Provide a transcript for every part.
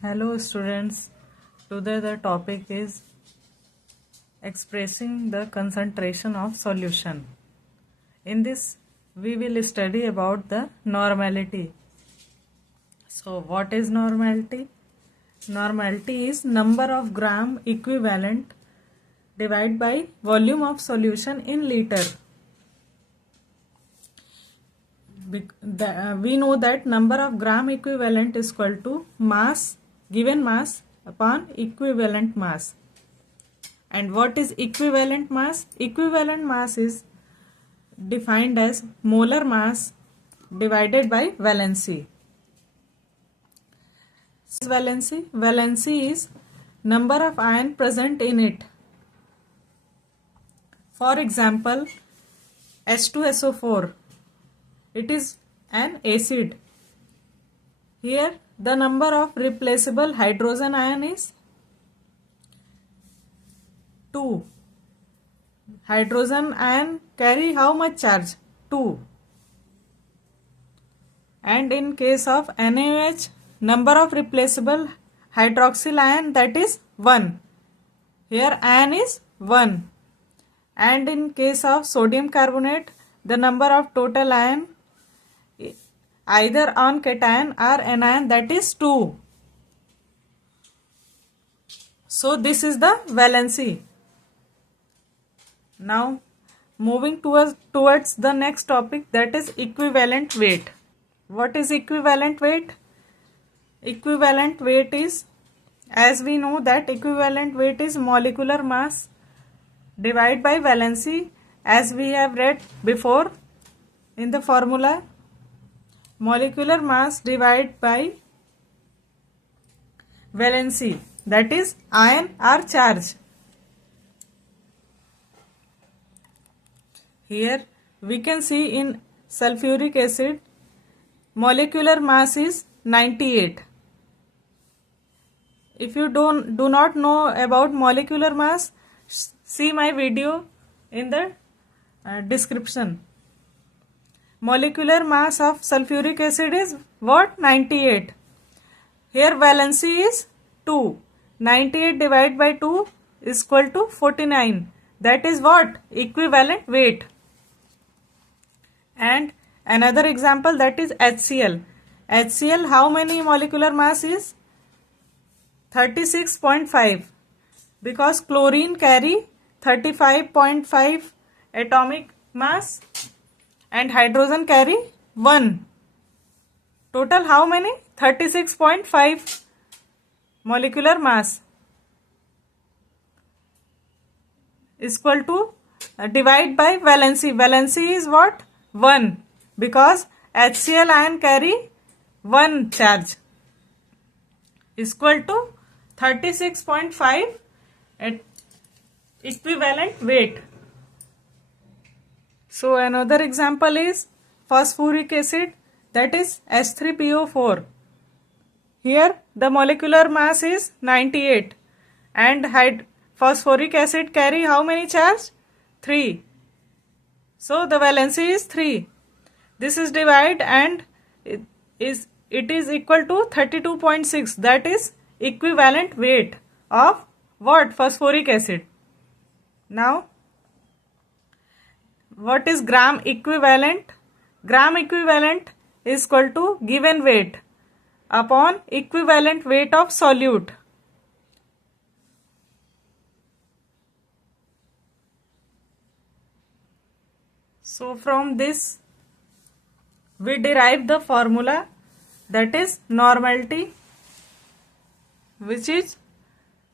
Hello students, today the topic is expressing the concentration of solution. In this we will study about the normality. So what is normality? Normality is number of gram equivalent divided by volume of solution in liter. We know that number of gram equivalent is equal to mass, given mass upon equivalent mass. And what is equivalent mass? Equivalent mass is defined as molar mass divided by valency. Valency is number of ion present in it. For example, H2SO4, it is an acid. Here the number of replaceable hydrogen ion is 2. Hydrogen ion carry how much charge? 2. And in case of NaOH, number of replaceable hydroxyl ion, that is 1. Here ion is 1. And in case of sodium carbonate, the number of total ion either on cation or anion, that is 2. So this is the valency. Now moving towards the next topic, that is equivalent weight. What is equivalent weight? Equivalent weight is, as we know that equivalent weight is molecular mass divided by valency, as we have read before in the formula. Molecular mass divided by valency, that is ion or charge. Here we can see in sulfuric acid molecular mass is 98. If you do not know about molecular mass, see my video in the description. Molecular mass of sulfuric acid is what? 98. Here valency is 2. 98 divided by 2 is equal to 49. That is what? Equivalent weight. And another example, that is HCl. HCl, how many molecular mass is? 36.5. Because chlorine carry 35.5 atomic mass and hydrogen carry 1. Total how many? 36.5 molecular mass is equal to divide by valency. Valency is what? 1, because HCl ion carry 1 charge, is equal to 36.5 at equivalent weight. So another example is phosphoric acid, that is H3PO4. Here the molecular mass is 98 and phosphoric acid carry how many charge? 3. So the valency is 3. This is divided and it is equal to 32.6. That is equivalent weight of what? Phosphoric acid. Now what is gram equivalent? Gram equivalent is equal to given weight upon equivalent weight of solute. So from this we derive the formula, that is normality, which is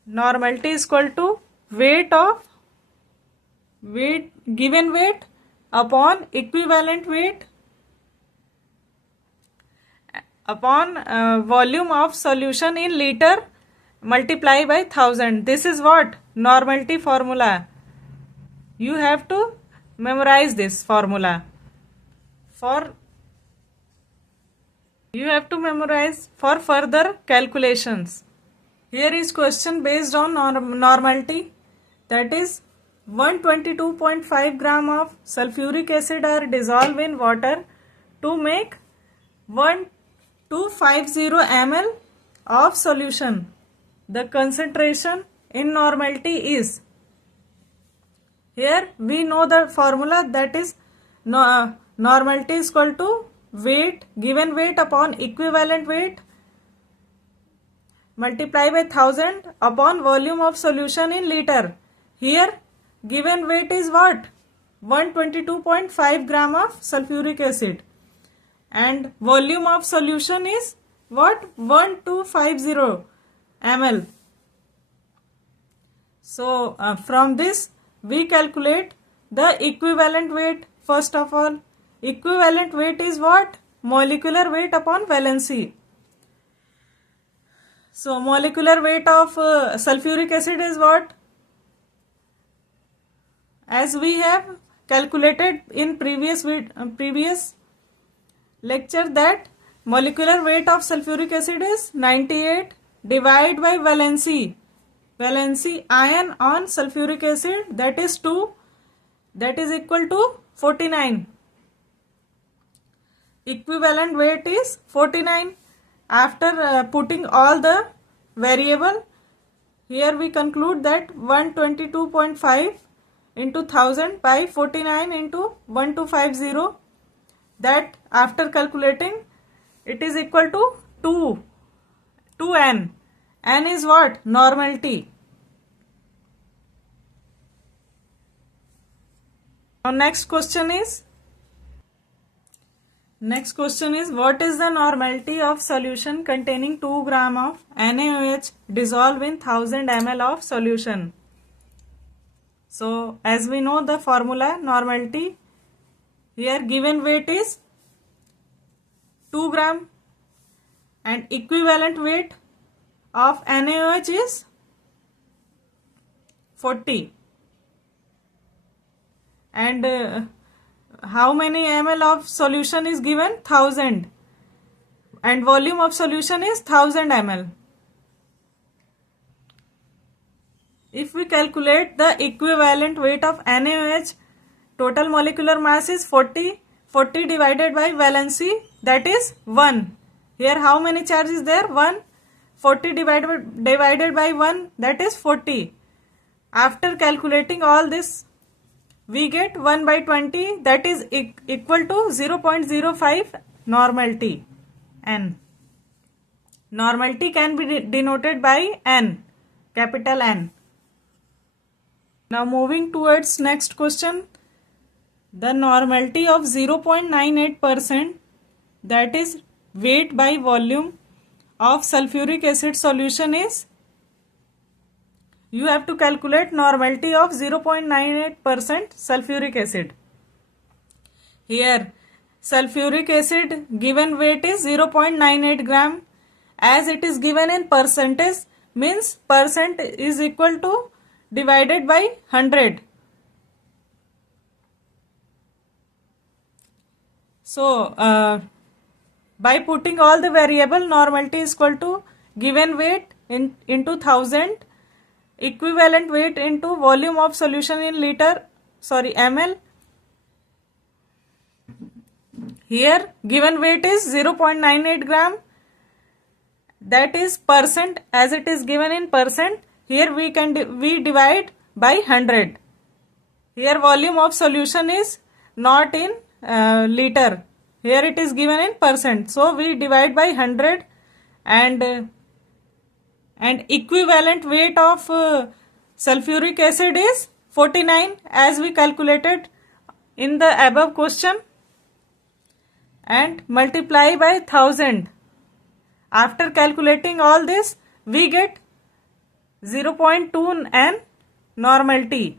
normality is equal to given weight upon equivalent weight upon volume of solution in liter multiply by 1000. This is what? Normality formula. You have to memorize this formula for further calculations. Here is question based on normality, that is 122.5 gram of sulfuric acid are dissolved in water to make 1250 ml of solution, the concentration in normality is. Here we know the formula, that is normality is equal to weight, given weight upon equivalent weight multiply by 1000 upon volume of solution in liter. Here given weight is what? 122.5 gram of sulfuric acid, and volume of solution is what? 1250 ml. So from this we calculate the equivalent weight. First of all, equivalent weight is what? Molecular weight upon valency. So molecular weight of sulfuric acid is what? As we have calculated in previous lecture, that molecular weight of sulfuric acid is 98 divided by valency ion on sulfuric acid, that is 2, that is equal to 49. Equivalent weight is 49. After putting all the variable, here we conclude that 122.5 into 1000 by 49 into 1250, that after calculating it is equal to 2n. N is what? Normality. Now next question is what is the normality of solution containing 2 gram of NaOH dissolved in 1000 ml of solution? So as we know the formula normality, here given weight is 2 gram and equivalent weight of NaOH is 40, and how many ml of solution is given? 1000, and volume of solution is 1000 ml. If we calculate the equivalent weight of NaOH, total molecular mass is 40 divided by valency, that is 1. Here how many charge is there? 1. 40 divided by 1, that is 40. After calculating all this, we get 1 by 20, that is equal to 0.05 normality. N. Normality can be denoted by N, capital N. Now moving towards next question. The normality of 0.98%, that is weight by volume of sulfuric acid solution is, you have to calculate normality of 0.98% sulfuric acid. Here sulfuric acid given weight is 0.98 gram. As it is given in percentage, means percent is equal to divided by 100. So by putting all the variable, normality is equal to given weight into 1000, equivalent weight into volume of solution in ml. Here given weight is 0.98 gram, that is percent, as it is given in percent. Here we divide by 100. Here volume of solution is not in liter, here it is given in percent, so we divide by 100, and equivalent weight of sulfuric acid is 49, as we calculated in the above question, and multiply by 1000. After calculating all this, we get 0.2 N normality.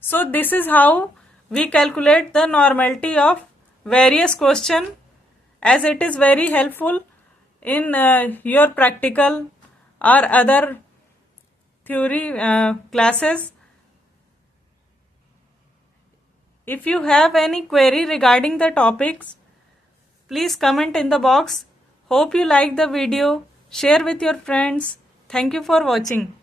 So this is how we calculate the normality of various question, as it is very helpful in your practical or other theory classes. If you have any query regarding the topics, please comment in the box. Hope you like the video. Share with your friends. Thank you for watching.